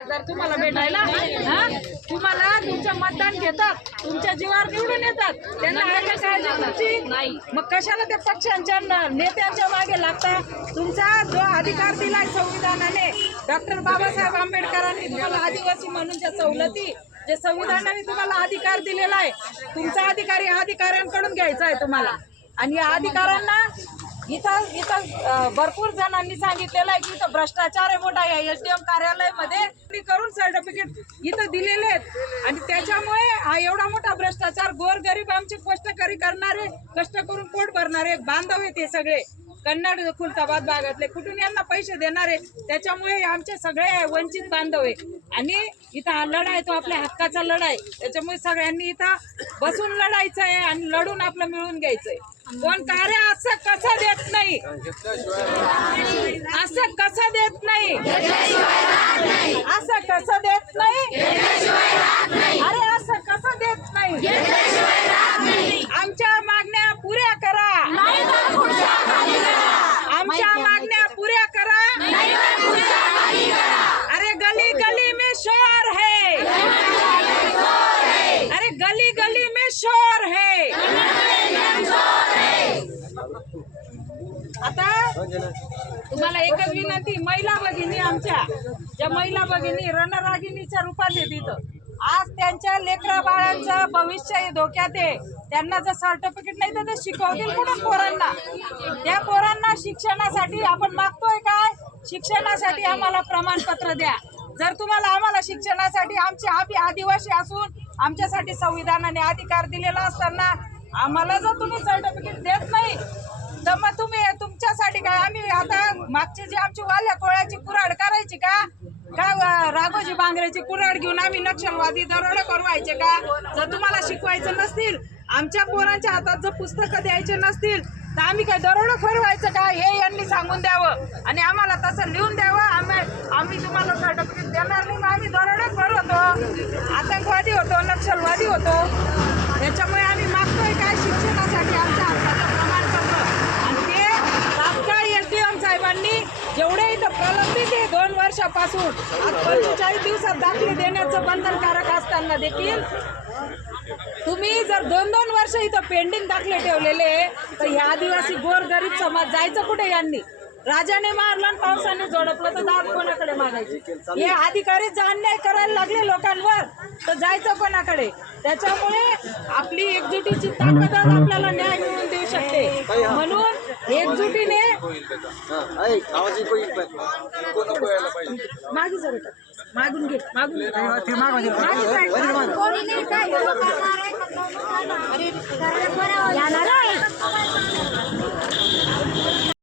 जर तुम्हाला भेटायला हा? तुम्हाला तुमचं मतदान घेतात तुमच्या जीवावर निवडून येतात त्यांना आहे का काळजी तुमची. नाही. मग कशाला त्या पक्षांच्या नेत्यांच्या मागे लागता? तुमचा जो अधिकार दिलाय संविधानाने डॉक्टर बाबासाहेब आंबेडकरांनी तुम्हाला आदिवासी म्हणूनच्या सवलती जे संविधानाने तुम्हाला अधिकार दिलेला आहे तुमचा अधिकार या अधिकाऱ्यांकडून घ्यायचा आहे तुम्हाला. आणि या अधिकाऱ्यांना इथं इथं भरपूर जणांनी सांगितलेलं आहे की इथं भ्रष्टाचार आहे मोठा या एस डी एम कार्यालयामध्ये. सर्टिफिकेट इथं दिलेले आहेत. आणि त्याच्यामुळे हा एवढा मोठा भ्रष्टाचार गोर गरीब आमचे कष्टकरी करणारे कष्ट करून पोट भरणारे बांधव आहेत हे सगळे. कन्नड खुलताबाद भागातले. कुठून यांना पैसे देणारे? त्याच्यामुळे आमचे सगळे वंचित बांधव आहे आणि इथं हा लढा आहे तो आपल्या हक्काचा लढा आहे. त्याच्यामुळे सगळ्यांनी इथं बसून लढायचं आहे आणि लढून आपलं मिळून घ्यायचंय. कोण कार्य असं कसं देत नाही? असं कसं देत नाही? असं कसं नाही. अरे असं कसं देत नाही? आता तुम्हाला एकच विनंती महिला भगिनी आमच्या ज्या महिला भगिनी रणरागिणीच्या रूपात आहे तिथं आज त्यांच्या लेकरा बाळांचं भविष्य हे धोक्यात आहे. त्यांना जर सर्टिफिकेट नाही तर ते शिकवतील कुठं पोरांना? त्या पोरांना शिक्षणासाठी आपण मागतोय काय? शिक्षणासाठी आम्हाला प्रमाणपत्र द्या. जर तुम्हाला आम्हाला शिक्षणासाठी आमचे आम्ही आदिवासी असून आमच्यासाठी संविधानाने अधिकार दिलेला असताना आम्हाला जर तुम्ही सर्टिफिकेट देत नाही तर मग तुम्ही तुमच्यासाठी काय आम्ही आता मागची जी आमची वाल्या कोळ्याची कुराड करायची का? काय राघोजी बांगरेची कुराड घेऊन आम्ही नक्षलवादी दरोडे करवायचे का? जर तुम्हाला शिकवायचं नसतील आमच्या पोरांच्या हातात जर पुस्तकं द्यायचे नसतील तर आम्ही काय दरोडं फरवायचं का? हे यांनी सांगून द्यावं आणि आम्हाला तसं लिहून द्यावं. आम्ही आम्ही तुम्हाला सर्टिफिकेट देणार नाही मग आम्ही दरोडे फरवतो आतंकवादी होतो नक्षलवादी होतो. याच्यामुळे आम्ही माग काय शिक्षणासाठी आमच्या हक्काचं प्रमाणपत्र आणि ते तात्काळ एस डी एम साहेबांनी जेवढे इथं प्रलंबित आहे आज पंचेचाळीस दिवसात दाखले देण्याचं बंधनकारक असताना देखील तुम्ही जर दोन दोन वर्ष इथं पेंडिंग दाखले ठेवलेले तर ह्या आदिवासी गोरगरीब समाज जायचं कुठे यांनी? राजाने मारलं आणि पावसाने झोडपलं तर दाद कोणाकडे मागायचे? हे अधिकारी अन्याय करायला लागले लोकांवर तर जायचं कोणाकडे? त्याच्यामुळे आपली एकजुटीची ताकदच आपल्याला न्याय मिळवून देऊ शकते. म्हणून एकजुटीने मागे जरा का. मागून घे मागून घे. मागे जायचं. कोणी नाही काय